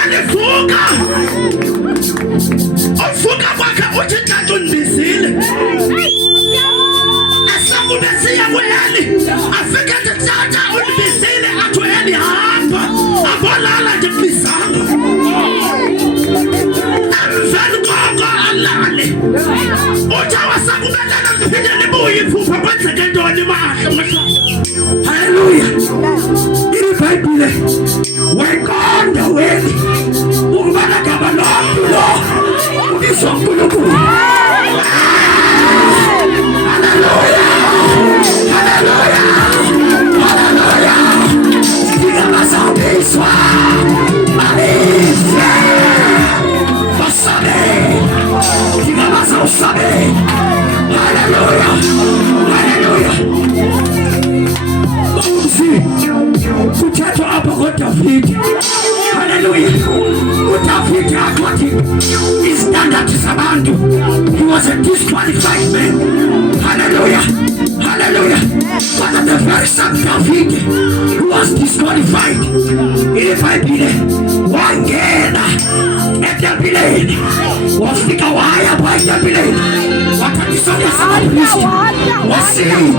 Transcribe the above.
walivuka uvuka kwakhe uthi kanti undibizile asakube siya kuyeli afike ethi tata undibizile athi uyeli hamba abolala nje kubizanga emveni koko alale uthi awasakubelela liphinde libuye iphupha kwenzeke ntoni mahle mhla. Haleluya. iBhayibhile wayiqonda wena ukubana gaba lonke lo ubizwa uNkulunkulu. Haleluya. Haleluya. Haleluya. Ndingamazabiswa malize basabe ndingamazawusabe. Haleluya. Haleluya. Kuthethwa apha ngoDavide. Haleluya. uDavide akwathi izitandadi zabantu. He was a disqualified man. Hallelujah. Hallelujah. But the very same David who was disqualified, iBhayibhile wangena etempileni wafika waya pha etempileni wathatha isonka sikapristi wasiya